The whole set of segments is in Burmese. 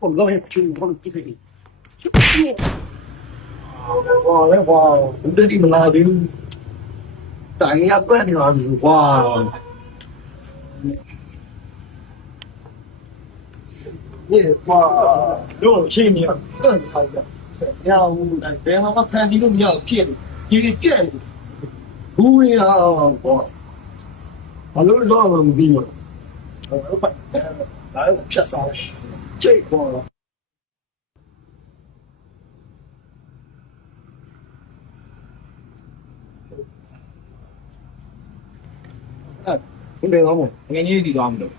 ผมลองให้ชิมผมกินไปดิ哇，那哇，你这地方哪里？但人家管的那是哇，你哇，有钱你更好的，要这样我看你都要骗你，因为骗你，不会啊，哇，我都知道了，没有，我把来我骗啥了？这个。你别搞我，ငယ်ကြီးတီသွားမလို့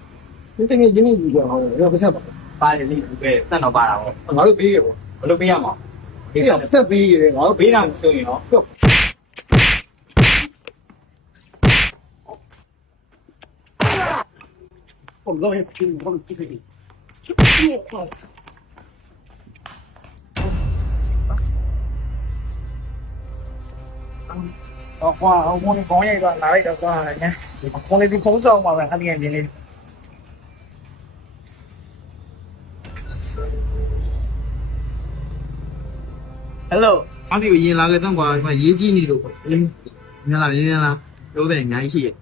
你等于今年一个好，要不三百， ပါတယ်လေပဲတန်တော့ပါတာပေါ့ 我就ပေး给我， ဘလို့ပေးရမှာ 你要不再ပေး给我， ပေးတာဆိုရင်တော့ ผมลองให้ชิมผมกินไปดิ哇我你講嘢個哪嚟就哇嘅我哋啲普通話咪啱嘅嘢嚟 Hello အားဒီကိုရင်လာခဲ့တော့ကွာဒီမှာရေးကြီးနေလို့မြင်လားမြင်လားပြောတယ်အများကြီးရှိရဲ့